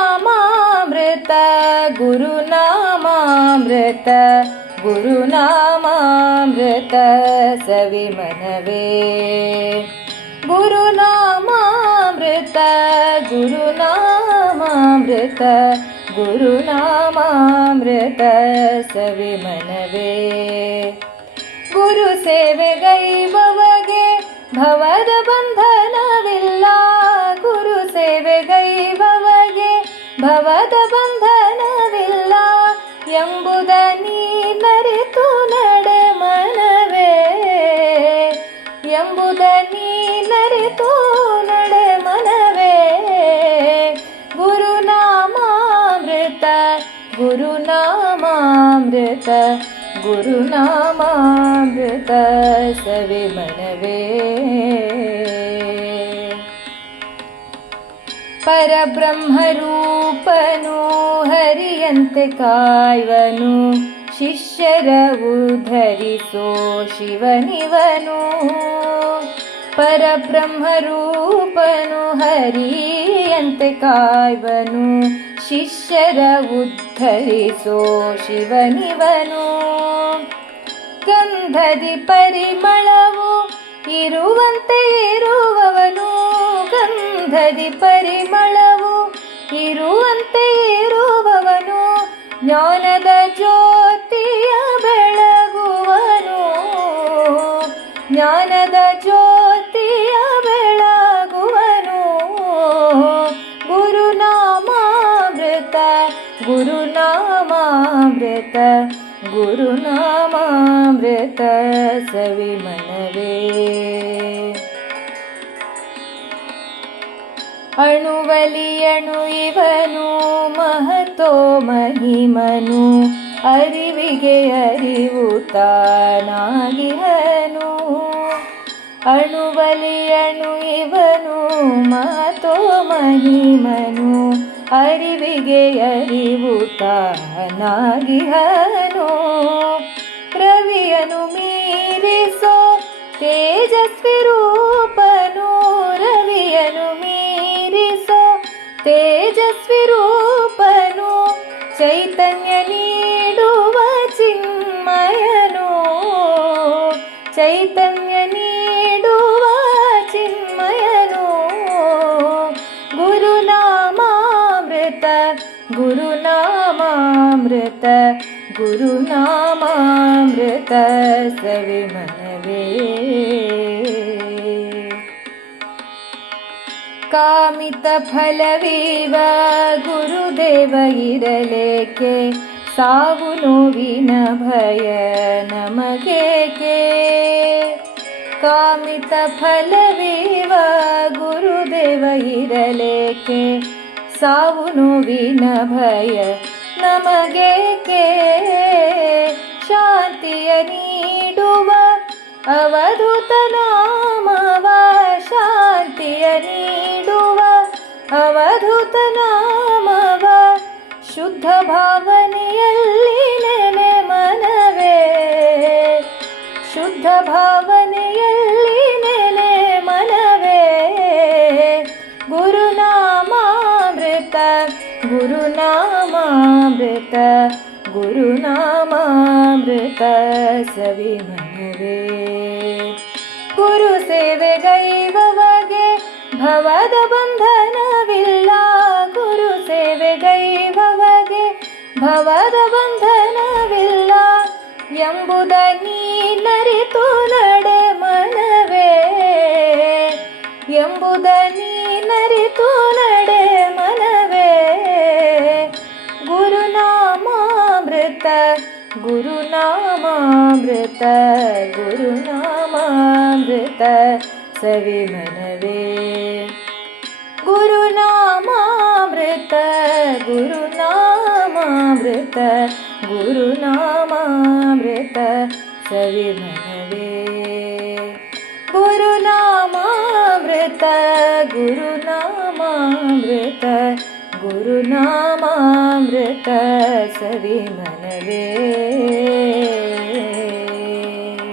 ಗುರುನಾಮಾಮೃತ ಗುರುನಾಮಾಮೃತ ಗುರುನಾಮಾಮೃತ ಸವಿಮನವೇ ಗುರುನಾಮಾಮೃತ ಗುರುನಾಮಾಮೃತ ಗುರುನಾಮಾಮೃತ ಸವಿಮನವೇ ಗುರು ಸೇವೆಗೈವವಗೆ ಭವದ ಬಂಧನವಿಲ್ಲ ಗುರು ಸೇವೆಗೈವವಗೆ ಭವದ ಬಂಧನವಿಲ್ಲ ಎಂಬುದ ನೀನರಿತು ನಡೆ ಮನವೇ ಎಂಬುದ ನೀನರಿತು ನಡೆ ಮನವೇ ಗುರುನಾಮಾಮೃತ ಗುರುನಾಮಾಮೃತ ಗುರುನಾಮಾಮೃತ ಸವಿಮನವೇ ಪರಬ್ರಹ್ಮರೂಪನು ಹರಿಯಂತೆ ಕಾಯುವನು ಶಿಷ್ಯರ ಉದ್ಧರಿಸೋ ಶಿವನಿವನು ಪರಬ್ರಹ್ಮರೂಪನು ಹರಿಯಂತೆ ಕಾಯುವನು ಶಿಷ್ಯರ ಉದ್ಧರಿಸೋ ಶಿವನಿವನು ಗಂಧದಿ ಪರಿಮಳವು ಇರುವಂತೆ ಇರುವವನು ಗಂಧದಿ ಪರಿಮಳವು ಇರುವಂತೆ ಇರುವವನು ಜ್ಞಾನದ ಜ್ಯೋತಿಯ ಬೆಳಗುವನು ಜ್ಞಾನದ ಜ್ಯೋತಿಯ ಬೆಳಗುವನು ಗುರುನಾಮಾಮೃತ ಗುರುನಾಮಾಮೃತ ಗುರುನಾಮಾಮೃತ ಸವಿಮನವೇ ಅಣುವಲಿಯಣು ಇವನು ಮಹತೋ ಮಹಿಮನು ಅರಿವಿಗೆ ಅರಿವು ತಾನಾಗಿಹನು ಅಣುವಲಿಯಣು ಇವನು ಮಹತೋ ಮಹಿಮನು ಅರಿವಿಗೆ ಅರಿವು ತಾನಾಗಿಹನು ರವಿಯನು ಮೀರಿಸೋ ತೇಜಸ್ವಿ ರೂಪನು ರವಿಯನು ಮೀರಿಸೋ ತೇಜಸ್ವಿ ರೂಪನು ಚೈತನ್ಯ ನೀಡುವ ಚಿನ್ಮಯನು ಚೈತನ್ಯ ನೀಡುವ ಚಿನ್ಮಯನು ಗುರುನಾಮಾಮೃತ ಗುರುನಾಮಾಮೃತ ಗುರುನಾಮಾಮೃತ ಸವಿಮನವೇ ಕಾಮಿತ ಫಲವೀವ ಗುರುದೇವ ಇರಲೇಕೆ ಸಾವು ನೋವಿನ ಭಯ ನಮಗೇಕೆ ಕಾಮಿತ ಫಲವೀವ ಗುರುದೇವ ಇರಲೇಕೆ ಸಾವು ನೋವಿನ ಭಯ ನಮಗೇಕೆ ಶಾಂತಿಯ ನೀಡುವ ಅವಧೂತ ನಾಮವ ಶಾಂತಿಯ ನೀಡುವ ಅವಧೂತ ನಾಮವ ಶುದ್ಧ ಭಾವನೆಯಲ್ಲಿ ನೆನೆ ಮನವೇ ಶುದ್ಧ ಭಾವನೆಯಲ್ಲಿ ನೆನೆ ಮನವೇ ಗುರುನಾಮಾಮೃತ ಗುರುನಾಮಾಮೃತ ಗುರುನಾಮಾಮೃತ ಸವಿಮನವೇ ಗುರು ಸೇವೆಗೈವವಗೆ ಭವದ ಬಂಧನವಿಲ್ಲ ಗುರು ಸೇವೆಗೈವವಗೆ ಭವದ ಬಂಧನವಿಲ್ಲ ಎಂಬುದ ನೀನರಿತು ನಡೆ ಮನವೇ ಎಂಬುದ ನೀನರಿತು ನಡೆ ಮನವೇ ಗುರುನಾಮಾಮೃತ ಗುರುನಾಮಾಮೃತ ಗುರುನಾಮಾಮೃತ ಸವಿಮನವೇ ಗುರುನಾಮಾಮೃತ ಗುರುನಾಮಾಮೃತ ಗುರುನಾಮಾಮೃತ ಸವಿಮನವೇ ಗುರುನಾಮಾಮೃತ ಗುರುನಾಮಾಮೃತ ಗುರುನಾಮಾಮೃತ ಸವಿಮನವೇ